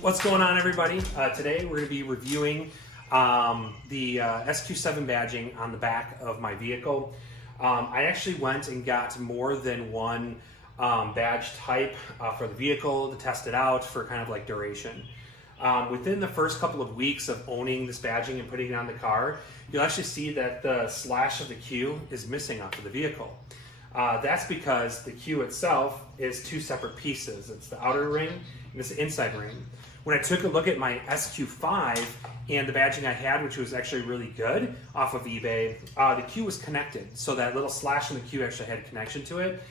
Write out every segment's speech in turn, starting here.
What's going on, everybody? Today we're going to be reviewing the SQ7 badging on the back of my vehicle. I actually went and got more than one badge type for the vehicle to test it out for kind of like duration. Within the first couple of weeks of owning this badging and putting it on the car, you'll actually see that the slash of the Q is missing off of the vehicle. That's because the Q itself is two separate pieces. It's the outer ring and it's the inside ring. When I took a look at my SQ5 and the badging I had, which was actually really good off of eBay, the Q was connected. So that little slash in the Q actually had a connection to it,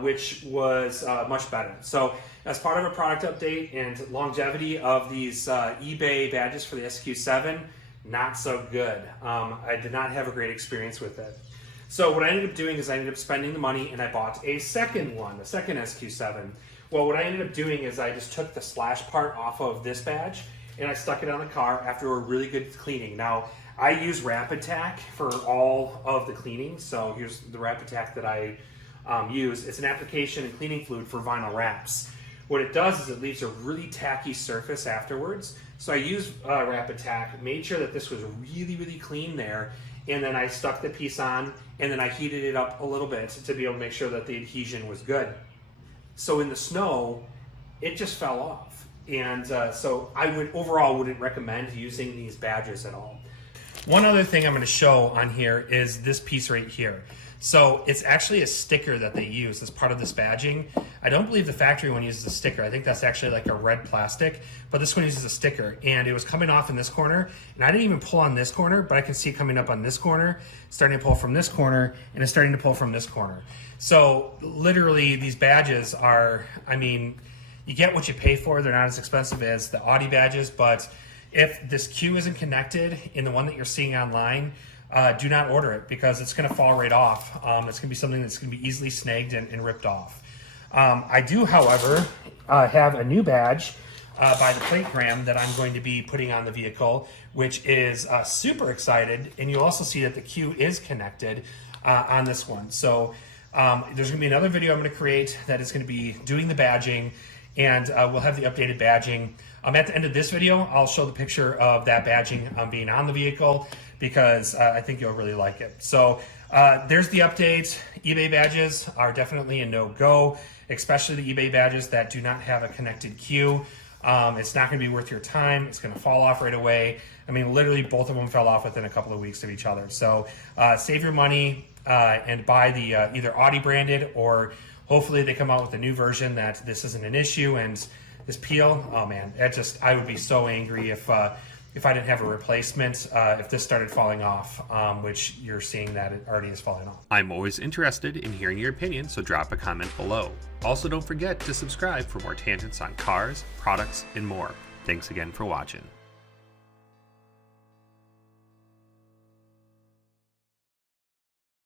which was much better. So as part of a product update and longevity of these eBay badges for the SQ7, not so good. I did not have a great experience with it. So what I ended up doing is I ended up spending the money and I bought a second one, the second SQ7. Well, what I ended up doing is I just took the slash part off of this badge and I stuck it on the car after a really good cleaning. Now, I use Rapid Tac for all of the cleaning. So here's the Rapid Tac that I use. It's an application and cleaning fluid for vinyl wraps. What it does is it leaves a really tacky surface afterwards. So I used Rapid Tac, made sure that this was really, really clean there, and then I stuck the piece on, and then I heated it up a little bit to be able to make sure that the adhesion was good. So in the snow, it just fell off. And so I overall wouldn't recommend using these badges at all. One other thing I'm going to show on here is this piece right here. So it's actually a sticker that they use as part of this badging. I don't believe the factory one uses a sticker. I think that's actually like a red plastic, but this one uses a sticker. And it was coming off in this corner, and I didn't even pull on this corner, but I can see it coming up on this corner, starting to pull from this corner, and it's starting to pull from this corner. So literally these badges are, I mean, you get what you pay for. They're not as expensive as the Audi badges, but if this Q isn't connected in the one that you're seeing online, do not order it because it's going to fall right off. It's going to be something that's going to be easily snagged and ripped off. I do, however, have a new badge by the Plategram that I'm going to be putting on the vehicle, which is super excited. And you'll also see that the Q is connected on this one. So there's going to be another video I'm going to create that is going to be doing the badging, and we'll have the updated badging. At the end of this video, I'll show the picture of that badging being on the vehicle because I think you'll really like it. So there's the update. eBay badges are definitely a no-go, especially the eBay badges that do not have a connected Q. It's not going to be worth your time. It's going to fall off right away. I mean, literally both of them fell off within a couple of weeks of each other. So save your money and buy the either Audi branded, or hopefully they come out with a new version that this isn't an issue. And this peel, oh man, I would be so angry if I didn't have a replacement, if this started falling off, which you're seeing that it already is falling off. I'm always interested in hearing your opinion, so drop a comment below. Also, don't forget to subscribe for more tangents on cars, products, and more. Thanks again for watching.